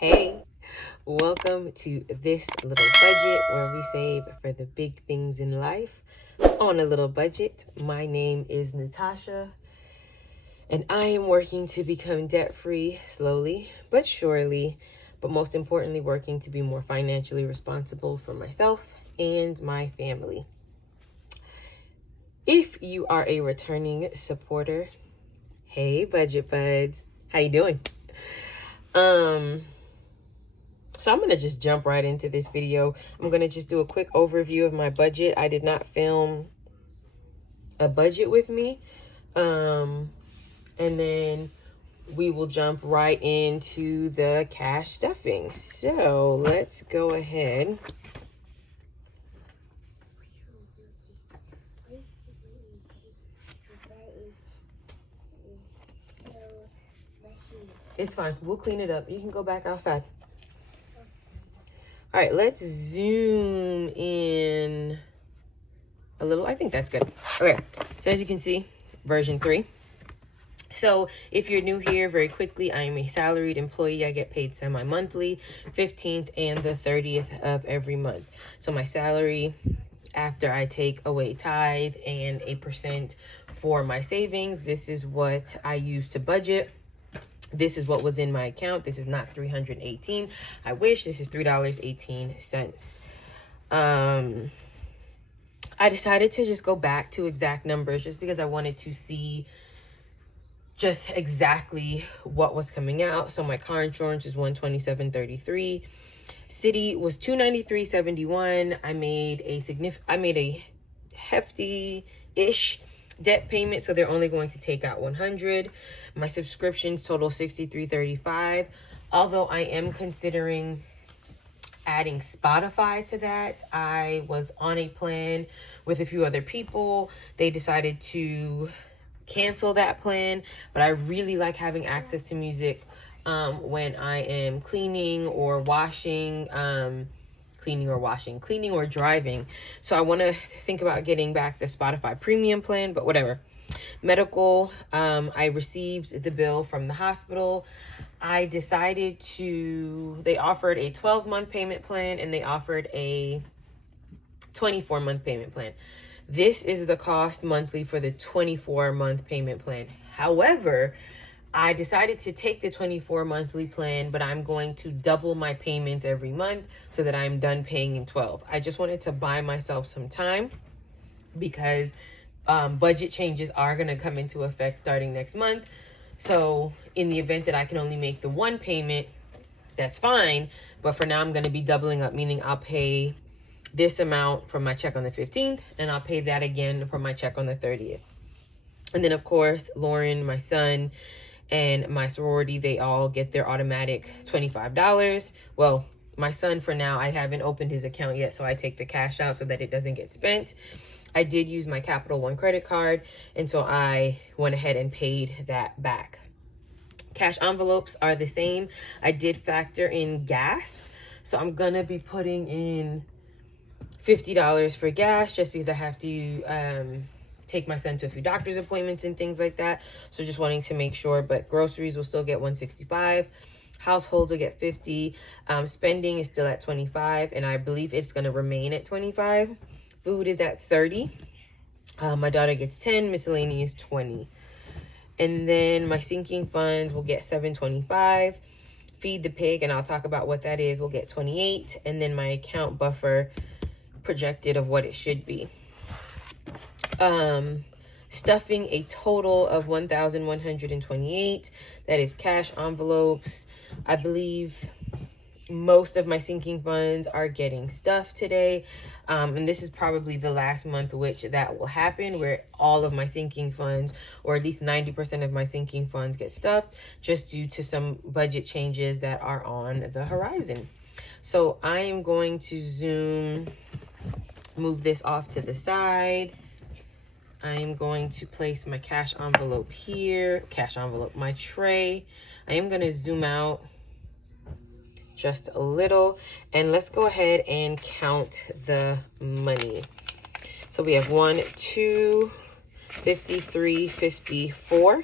Hey, welcome to This Little Budget, where we save for the big things in life on a little budget. My name is Natasha, and I am working to become debt-free slowly but surely, but most importantly, working to be more financially responsible for myself and my family. If you are a returning supporter, hey, Budget Buds, how you doing? So I'm going to just jump right into this video. I'm going to just do a quick overview of my budget. I did not film a budget with me. And then we will jump right into the cash stuffing. So let's go ahead. It's fine. We'll clean it up. You can go back outside. All right, let's zoom in a little. I think that's good. Okay, so as you can see, version 3. So if you're new here, very quickly, I am a salaried employee. I get paid semi-monthly, 15th and the 30th of every month. So my salary, after I take away tithe and 8% for my savings, this is what I use to budget. This is what was in my account. This is not $318. I wish. This is $3.18. I decided to just go back to exact numbers just because I wanted to see just exactly what was coming out. So my car insurance is $127.33. City was $293.71. I made a hefty-ish debt payment, so they're only going to take out $100. My subscriptions total $63.35. Although I am considering adding Spotify to that. I was on a plan with a few other people. They decided to cancel that plan, but I really like having access to music when I am cleaning or washing, cleaning or driving. So I want to think about getting back the Spotify premium plan, but whatever. Medical, I received the bill from the hospital. I decided they offered a 12-month payment plan and they offered a 24-month payment plan. This is the cost monthly for the 24-month payment plan. However, I decided to take the 24 monthly plan, but I'm going to double my payments every month so that I'm done paying in 12. I just wanted to buy myself some time because budget changes are going to come into effect starting next month. So in the event that I can only make the one payment, that's fine. But for now, I'm going to be doubling up, meaning I'll pay this amount from my check on the 15th, and I'll pay that again from my check on the 30th. And then, of course, Lauren, my son, and my sorority, they all get their automatic $25. Well, my son, for now, I haven't opened his account yet, so I take the cash out so that it doesn't get spent. I did use my Capital One credit card, and so I went ahead and paid that back. Cash envelopes are the same. I did factor in gas, so I'm going to be putting in $50 for gas just because I have to take my son to a few doctor's appointments and things like that. So just wanting to make sure, but groceries will still get $165. Households will get $50. Spending is still at $25, and I believe it's going to remain at $25. Food is at $30. My daughter gets $10, miscellaneous $20. And then my sinking funds will get $7.25. Feed the pig, and I'll talk about what that is, will get $28. And then my account buffer projected of what it should be. Stuffing a total of $1,128. That is cash envelopes. I believe most of my sinking funds are getting stuffed today. And this is probably the last month which that will happen, where all of my sinking funds, or at least 90% of my sinking funds, get stuffed, just due to some budget changes that are on the horizon. So I am going to move this off to the side. I am going to place my cash envelope here. My tray. I am going to zoom out just a little, and let's go ahead and count the money. So we have 1, 2, 53, 54.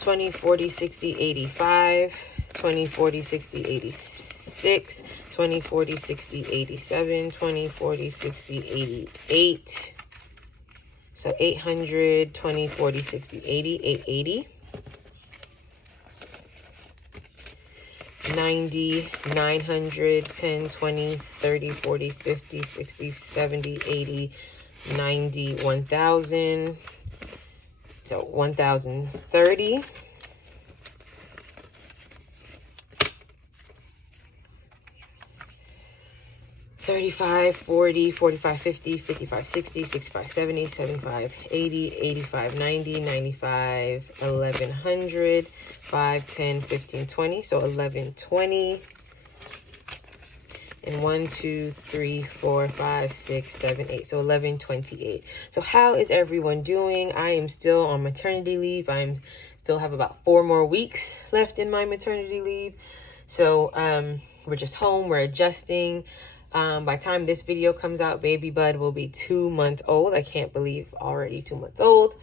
20, 40, 60, 85, 20, 40, 60, 86, 20, 40, 60, 87, 20, 40, 60, 88. So 800, 20, 40, 60, 80, 880. 90, 900, 10, 20, 30, 40, 50, 60, 70, 80, 90, 1000. So 1030. 35, 40, 45, 50, 55, 60, 65, 70, 75, 80, 85, 90, 95, 1100, 5, 10, 15, 20. So 1120. And 1, 2, 3, 4, 5, 6, 7, 8. So 1128. So how is everyone doing? I am still on maternity leave. Still have about 4 more weeks left in my maternity leave. So we're just home. We're adjusting. By the time this video comes out, baby bud will be 2 months old. I can't believe already 2 months old.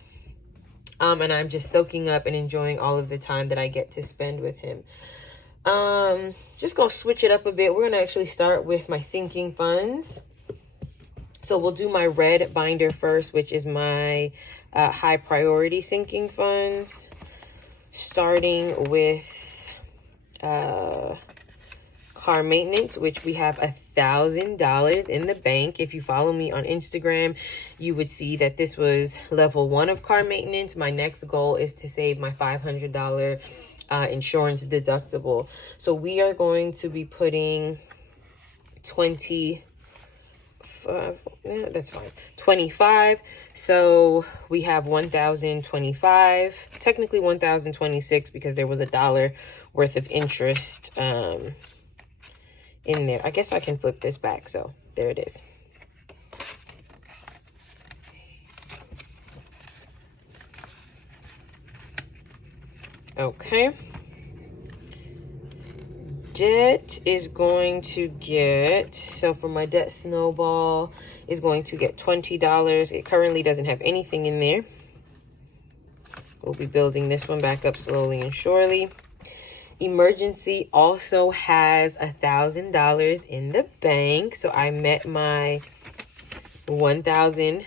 And I'm just soaking up and enjoying all of the time that I get to spend with him. Just gonna switch it up a bit. We're gonna actually start with my sinking funds. So we'll do my red binder first, which is my high priority sinking funds, starting with car maintenance, which we have $1,000 in the bank. If you follow me on Instagram, you would see that this was level 1 of car maintenance. My next goal is to save my $500 insurance deductible. So we are going to be putting 25. So we have 1,025, technically 1,026 because there was $1 worth of interest in there. I guess I can flip this back. So there it is. Okay. Debt is going to get, so for my debt snowball is going to get $20. It currently doesn't have anything in there. We'll be building this one back up slowly and surely. Emergency also has $1,000 in the bank. So I met my $1,000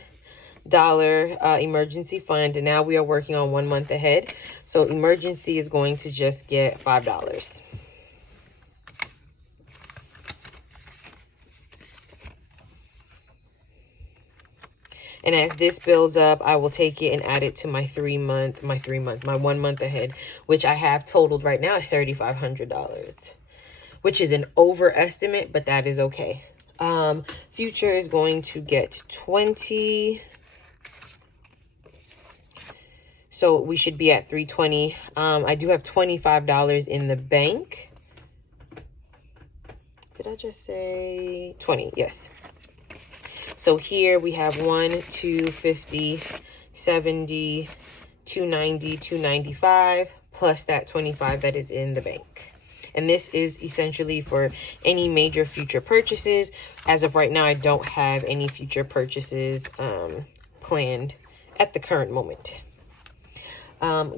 emergency fund, and now we are working on 1 month ahead. So emergency is going to just get $5. And as this builds up, I will take it and add it to my 1 month ahead, which I have totaled right now at $3,500, which is an overestimate, but that is okay. Future is going to get 20. So we should be at 320. I do have $25 in the bank. Did I just say 20? Yes. So here we have 1, 250, 70, 290, 295, plus that 25 that is in the bank. And this is essentially for any major future purchases. As of right now, I don't have any future purchases planned at the current moment.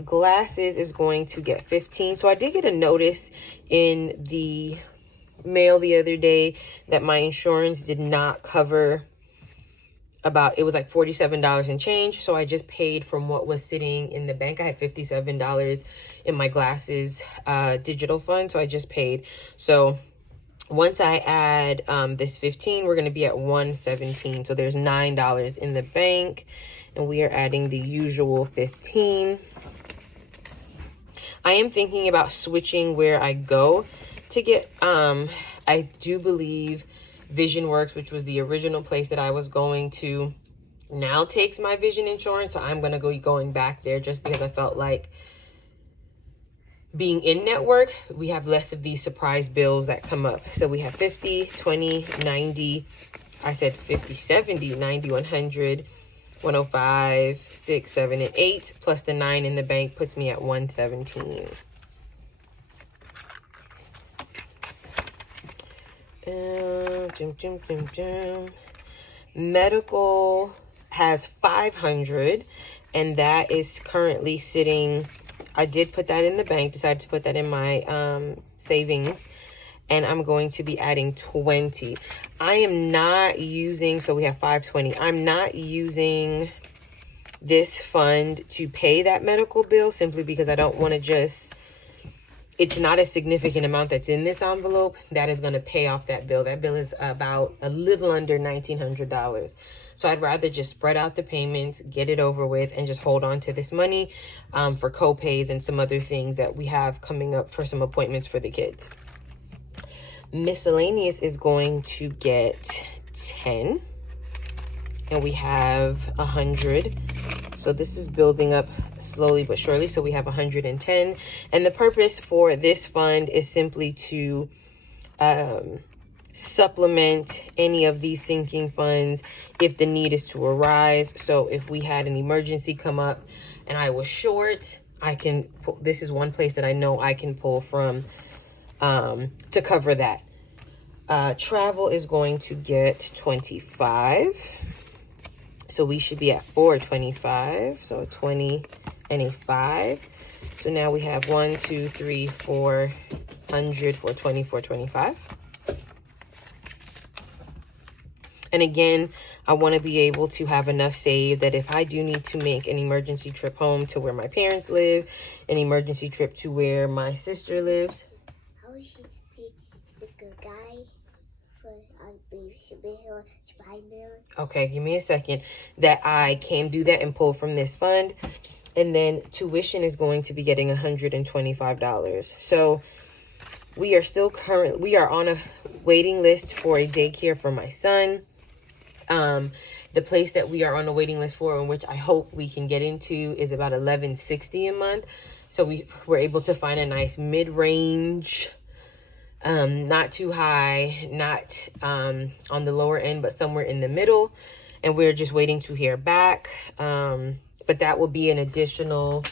Glasses is going to get 15. So I did get a notice in the mail the other day that my insurance did not cover it was like $47 and change. So I just paid from what was sitting in the bank. I had $57 in my glasses digital fund, so I just paid. So once I add this 15, we're going to be at 117. So there's $9 in the bank, and we are adding the usual 15. I am thinking about switching where I go to get I do believe Vision Works, which was the original place that I was going to, now takes my vision insurance. So I'm going to be going back there just because I felt like being in network, we have less of these surprise bills that come up. So we have 50, 20, 90, I said 50, 70, 90, 100, 105, 6, 7, and 8, plus the 9 in the bank puts me at 117. Medical has 500, and that is currently sitting I did put that in the bank, decided to put that in my savings, and I'm going to be adding 20. I am not using, so we have 520. I'm not using this fund to pay that medical bill simply because I don't want to just, it's not a significant amount that's in this envelope that is going to pay off that bill. That bill is about a little under $1,900. So I'd rather just spread out the payments, get it over with, and just hold on to this money for co-pays and some other things that we have coming up for some appointments for the kids. Miscellaneous is going to get 10, and we have 100. So this is building up slowly but surely. So we have 110, and the purpose for this fund is simply to supplement any of these sinking funds if the need is to arise. So if we had an emergency come up and I was short, I can pull, this is one place that I know I can pull from to cover that. Travel is going to get 25. So we should be at 425. So a 20 and a 5. So now we have 1, 2, 3, 400, 420, 425. And again, I want to be able to have enough saved that if I do need to make an emergency trip home to where my parents live, an emergency trip to where my sister lives. How should be the good guy for Okay, give me a second. That I can do that and pull from this fund. And then tuition is going to be getting $125. So we are on a waiting list for a daycare for my son. The place that we are on a waiting list for, in which I hope we can get into, is about $11.60 a month. So we were able to find a nice mid-range, not too high, not on the lower end, but somewhere in the middle. And we're just waiting to hear back. But that will be an additional,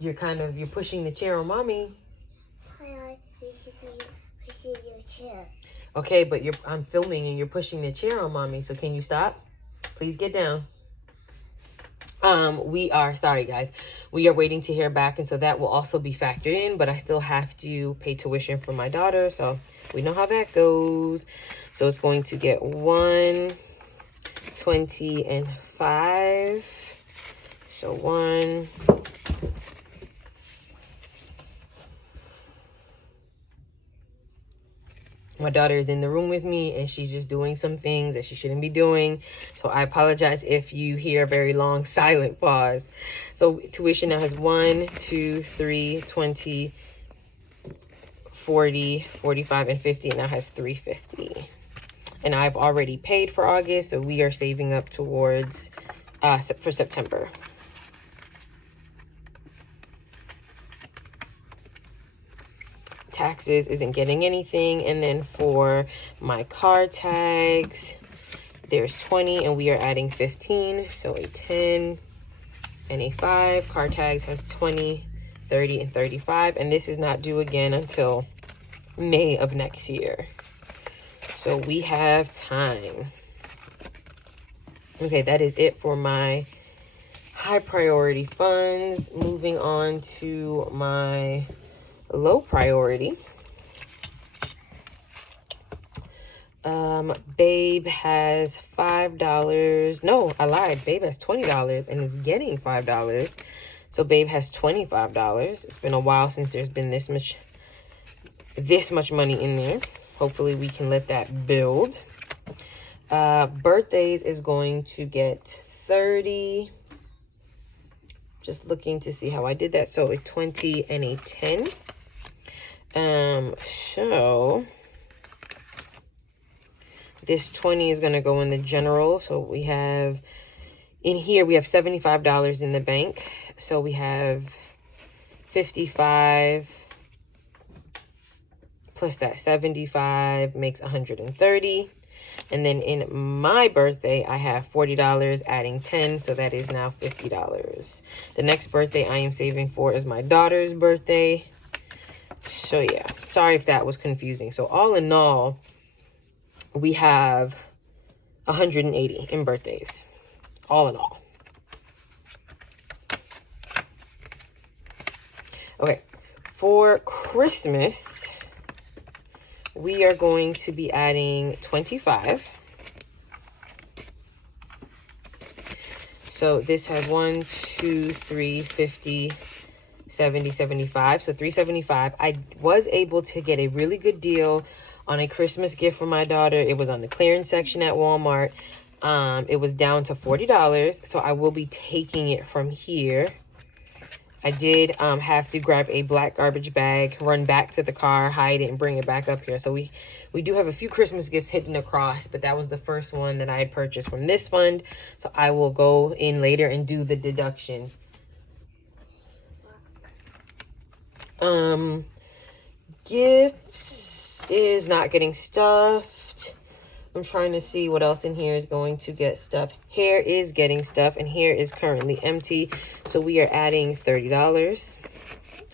you're pushing the chair on mommy. Pushing your chair. Okay, but I'm filming and you're pushing the chair on mommy. So can you stop? Please get down. Sorry guys, we are waiting to hear back, and so that will also be factored in, but I still have to pay tuition for my daughter, so we know how that goes. So it's going to get 1, 20, and 5. So 1, my daughter is in the room with me and she's just doing some things that she shouldn't be doing. So I apologize if you hear a very long silent pause. So tuition now has 1, 2, 3, 20, 40, 45, and 50. And now has $350. And I've already paid for August, so we are saving up towards for September. Taxes isn't getting anything. And then for my car tags, there's 20 and we are adding 15. So a 10 and a 5. Car tags has 20, 30, and 35. And this is not due again until May of next year. So we have time. Okay, that is it for my high priority funds. Moving on to my low priority. Babe has $5. No, I lied. Babe has $20 and is getting $5. So Babe has $25. It's been a while since there's been this much money in there. Hopefully we can let that build. Birthdays is going to get 30. Just looking to see how I did that. So a 20 and a 10. So this 20 is going to go in the general. So we have, in here, we have $75 in the bank. So we have 55 plus that 75 makes 130. And then in my birthday, I have $40 adding 10. So that is now $50. The next birthday I am saving for is my daughter's birthday. So yeah, sorry if that was confusing. So all in all, we have 180 in birthdays, all in all. Okay, for Christmas, we are going to be adding 25. So this has 1, 2, 3, 50, 70, 75. So 375. I was able to get a really good deal on a Christmas gift for my daughter. It was on the clearance section at Walmart. It was down to $40. So I will be taking it from here. I did have to grab a black garbage bag, run back to the car, hide it, and bring it back up here. So we do have a few Christmas gifts hidden across, but that was the first one that I had purchased from this fund. So I will go in later and do the deduction. Gifts is not getting stuffed. I'm trying to see what else in here is going to get stuffed. Hair is getting stuffed, and hair is currently empty. So we are adding $30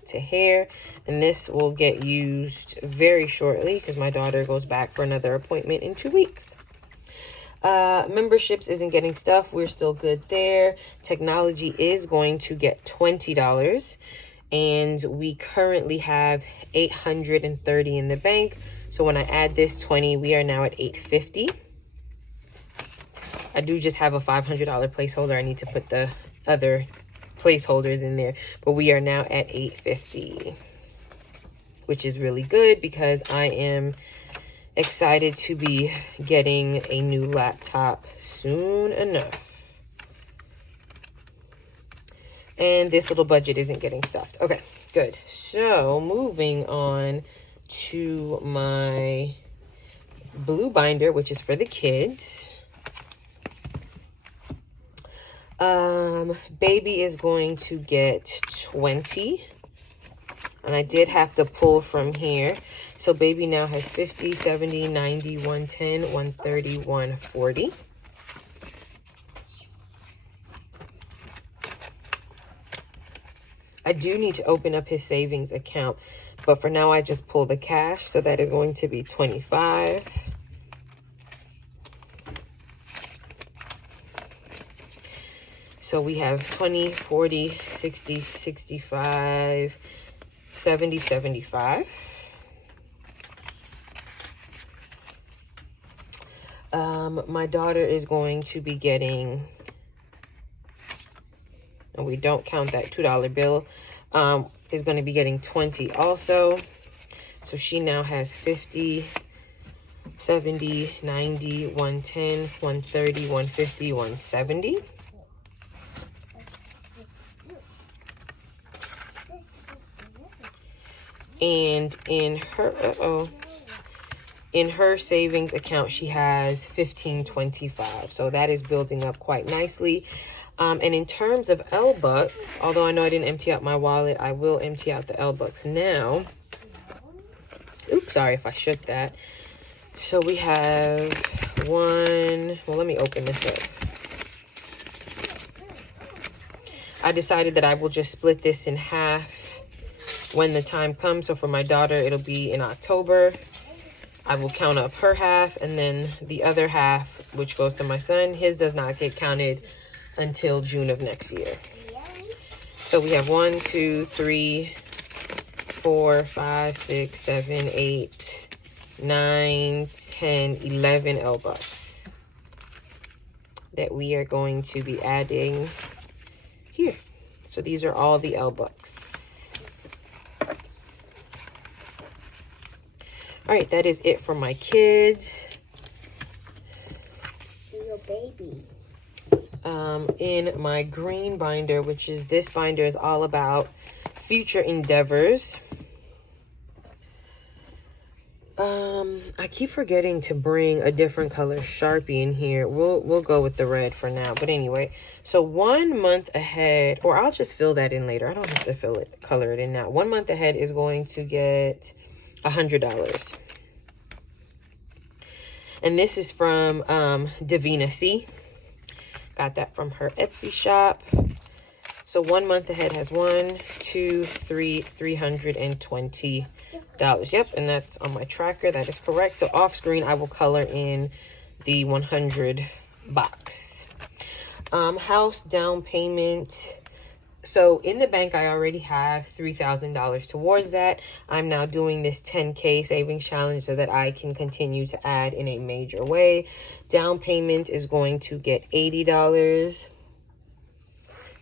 to hair, and this will get used very shortly because my daughter goes back for another appointment in 2 weeks. Memberships isn't getting stuffed. We're still good there. Technology is going to get $20, and we currently have $830 in the bank. So when I add this 20, we are now at $850. I do just have a $500 placeholder. I need to put the other placeholders in there, but we are now at $850, which is really good because I am excited to be getting a new laptop soon enough. And this little budget isn't getting stuffed. Okay, good. So moving on to my blue binder, which is for the kids. Baby is going to get 20, and I did have to pull from here. So baby now has 50, 70, 90, 110, 130, 140. I do need to open up his savings account, but for now I just pull the cash, so that is going to be 25. So we have 20, 40, 60, 65, 70, 75. My daughter is going to be getting, and we don't count that $2 bill, is going to be getting 20 also. So she now has 50, 70, 90, 110, 130, 150, 170. And in her savings account, she has 1525. So that is building up quite nicely. And in terms of L-Bucks, although I know I didn't empty out my wallet, I will empty out the L-Bucks now. Oops, sorry if I shook that. So we have one, well, let me open this up. I decided that I will just split this in half when the time comes. So for my daughter, it'll be in October. I will count up her half, and then the other half, which goes to my son, his does not get counted until June of next year. So we have 1, 2, 3, 4, 5, 6, 7, 8, 9, 10, 11 L-Bucks that we are going to be adding here. So these are all the L-Bucks. All right, that is it for my kids. Your baby. In my green binder, which is this binder, is all about future endeavors. I keep forgetting to bring a different color Sharpie in here. We'll go with the red for now. But anyway, so 1 month ahead, or I'll just fill that in later. I don't have to color it in now. 1 month ahead is going to get $100. And this is from Davina C. Got that from her Etsy shop. So 1 month ahead has 1, 2, 3, $320. Yep, and that's on my tracker. That is correct. So off screen, I will color in the 100 box. House down payment. So in the bank, I already have $3,000 towards that. I'm now doing this 10K savings challenge so that I can continue to add in a major way. Down payment is going to get $80.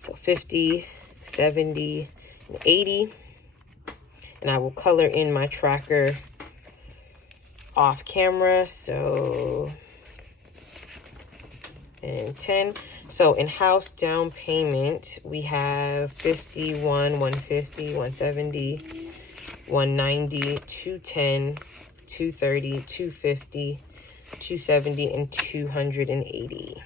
So 50, 70, and 80. And I will color in my tracker off camera. So, and 10. So in house down payment, we have 51, 150, 170, 190, 210, 230, 250, 270, and 280.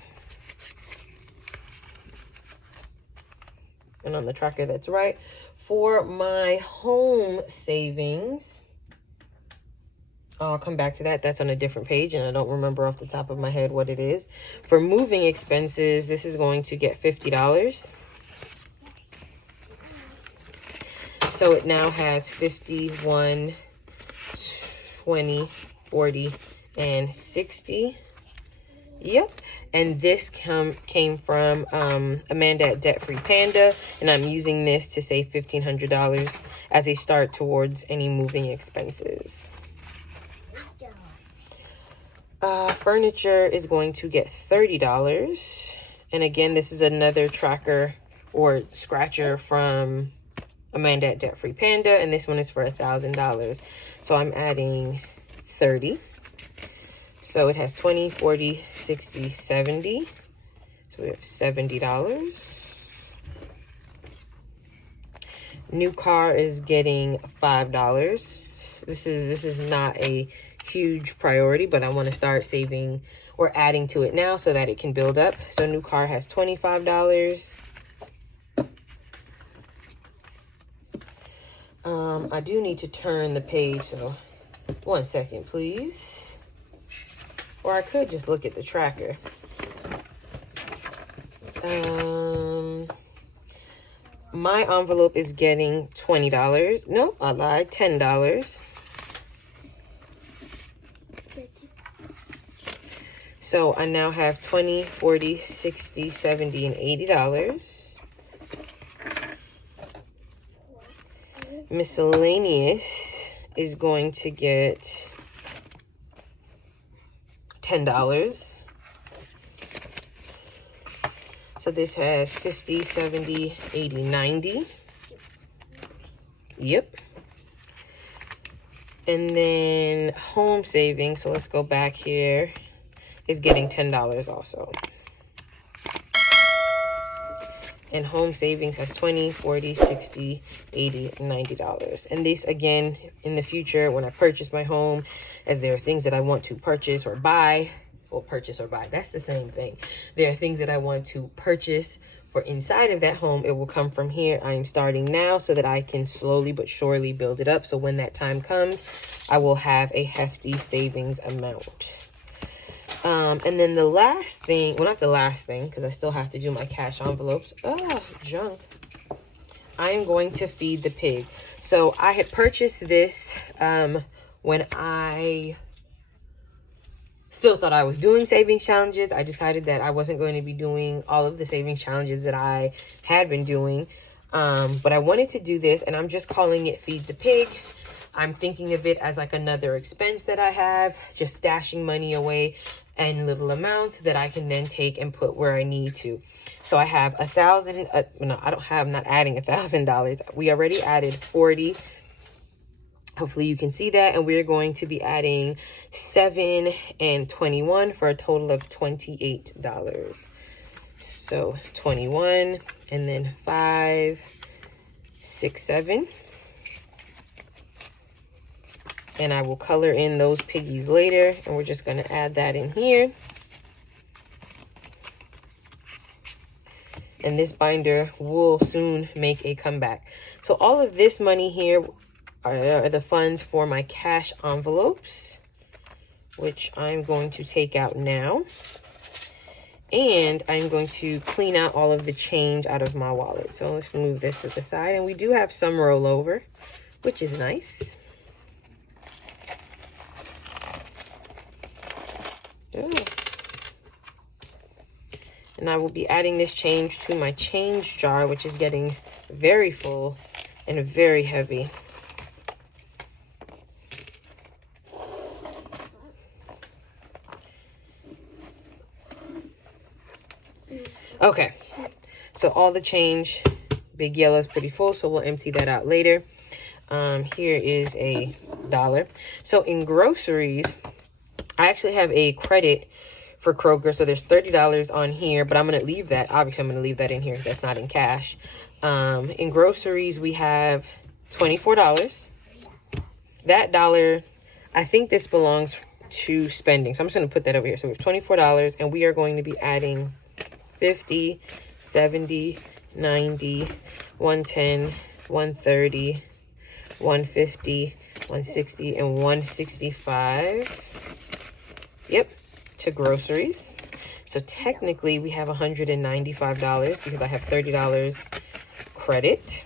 And on the tracker, that's right. For my home savings, I'll come back to that. That's on a different page, and I don't remember off the top of my head what it is. For moving expenses, this is going to get $50. So it now has 51, 20, 40, and 60. Yep. And this came from Amanda at Debt Free Panda, and I'm using this to save $1,500 as a start towards any moving expenses. Furniture is going to get $30. And again, this is another tracker or scratcher from Amanda at Debt Free Panda, and this one is for $1,000. So I'm adding 30. So it has 20, 40, 60, 70. So we have $70. New car is getting $5. This is not a huge priority, but I want to start saving or adding to it now so that it can build up. So new car has $25. I do need to turn the page, so 1 second, please. Or I could just look at the tracker. My envelope is getting $20. No, I lied, $10. So I now have 20, 40, 60, 70, and $80. Miscellaneous is going to get $10. So this has 50, 70, 80, 90. Yep. And then home savings, so let's go back here, is getting $10 also. And home savings has 20, 40, 60, 80, $90. And this, again, in the future, when I purchase my home, as there are things that I want to purchase or buy, well, purchase or buy, that's the same thing. There are things that I want to purchase for inside of that home. It will come from here. I am starting now so that I can slowly but surely build it up. So when that time comes, I will have a hefty savings amount. And then the last thing, well, not the last thing, because I still have to do my cash envelopes. Oh, junk. I am going to feed the pig. So I had purchased this when I still thought I was doing savings challenges. I decided that I wasn't going to be doing all of the savings challenges that I had been doing. But I wanted to do this, and I'm just calling it Feed the Pig. I'm thinking of it as like another expense that I have, just stashing money away in little amounts that I can then take and put where I need to. So I have I'm not adding $1,000. We already added 40. Hopefully you can see that. And we're going to be adding 7 and 21 for a total of $28. So 21 and then 5, 6, 7. And I will color in those piggies later. And we're just going to add that in here. And this binder will soon make a comeback. So all of this money here are the funds for my cash envelopes, which I'm going to take out now. And I'm going to clean out all of the change out of my wallet. So let's move this to the side. And we do have some rollover, which is nice. Oh. And I will be adding this change to my change jar, which is getting very full and very heavy. Okay, so all the change, big yellow is pretty full, so we'll empty that out later. Here is $1. So in groceries, I actually have a credit for Kroger, so there's $30 on here, but I'm going to leave that. Obviously, I'm going to leave that in here. That's not in cash. In groceries, we have $24. That dollar, I think this belongs to spending, so I'm just going to put that over here. So we have $24, and we are going to be adding 50, 70, 90, 110, 130, 150, 160, and 165. Yep, to groceries. So technically we have $195 because I have $30 credit.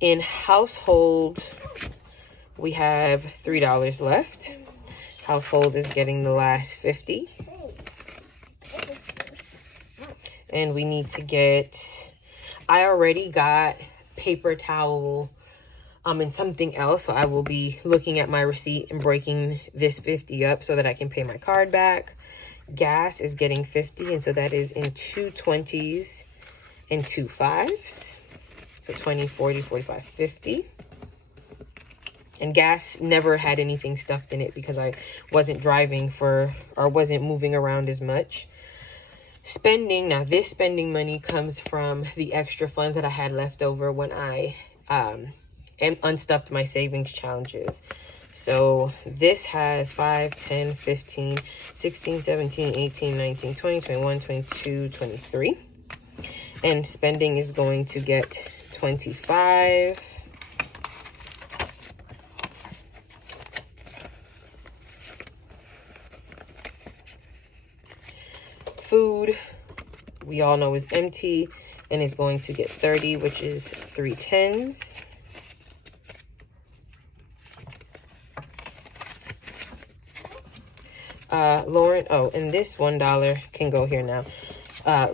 In household, we have $3 left. Household is getting the last 50. And we need to get, I already got paper towel and something else. So I will be looking at my receipt and breaking this 50 up so that I can pay my card back. Gas is getting 50, and so that is in 2 20s and 2 5s. So 20, 40, 45, 50. And gas never had anything stuffed in it because I wasn't driving or wasn't moving around as much. Spending, now this spending money comes from the extra funds that I had left over when I unstuffed my savings challenges. So this has 5, 10, 15, 16, 17, 18, 19, 20, 21, 22, 23. And spending is going to get 25. Food, we all know, is empty and is going to get 30, which is 3 10s. Lauren, oh, and this $1 can go here now.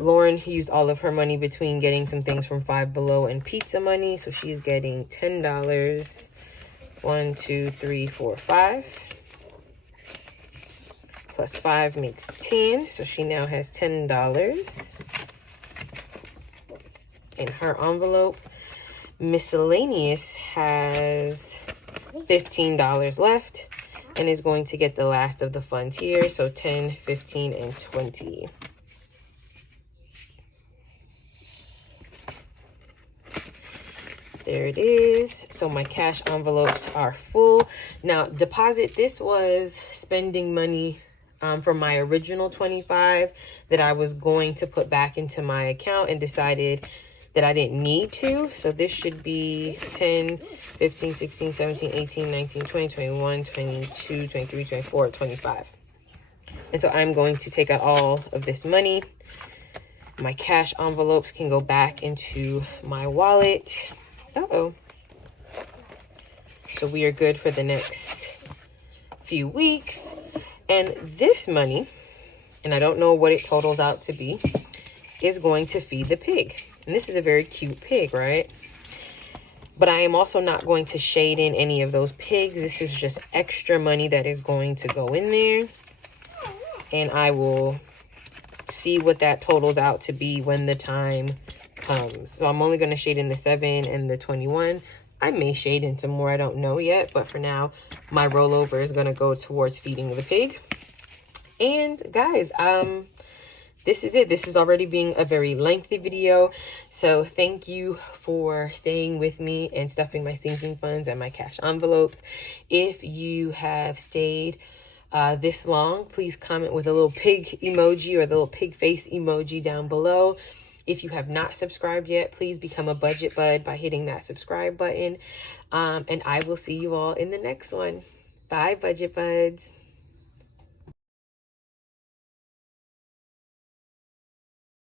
Lauren used all of her money between getting some things from Five Below and pizza money, so she's getting $10. 1, 2, 3, 4, 5. Plus 5 makes 10, so she now has $10 in her envelope. Miscellaneous has $15 left and is going to get the last of the funds here, so 10, 15, and 20. There it is. So my cash envelopes are full. Now, deposit, this was spending money from my original 25 that I was going to put back into my account and decided that I didn't need to. So this should be 10, 15, 16, 17, 18, 19, 20, 21, 22, 23, 24, 25. And so I'm going to take out all of this money. My cash envelopes can go back into my wallet. Uh-oh. So we are good for the next few weeks. And this money, and I don't know what it totals out to be, is going to feed the pig. And this is a very cute pig, right? But I am also not going to shade in any of those pigs. This is just extra money that is going to go in there. And I will see what that totals out to be when the time comes. So I'm only going to shade in the 7 and the 21. I may shade in some more, I don't know yet, but for now, my rollover is going to go towards feeding the pig. And guys, this is it. This is already being a very lengthy video. So thank you for staying with me and stuffing my sinking funds and my cash envelopes. If you have stayed this long, please comment with a little pig emoji or the little pig face emoji down below. If you have not subscribed yet, please become a budget bud by hitting that subscribe button. And I will see you all in the next one. Bye, budget buds.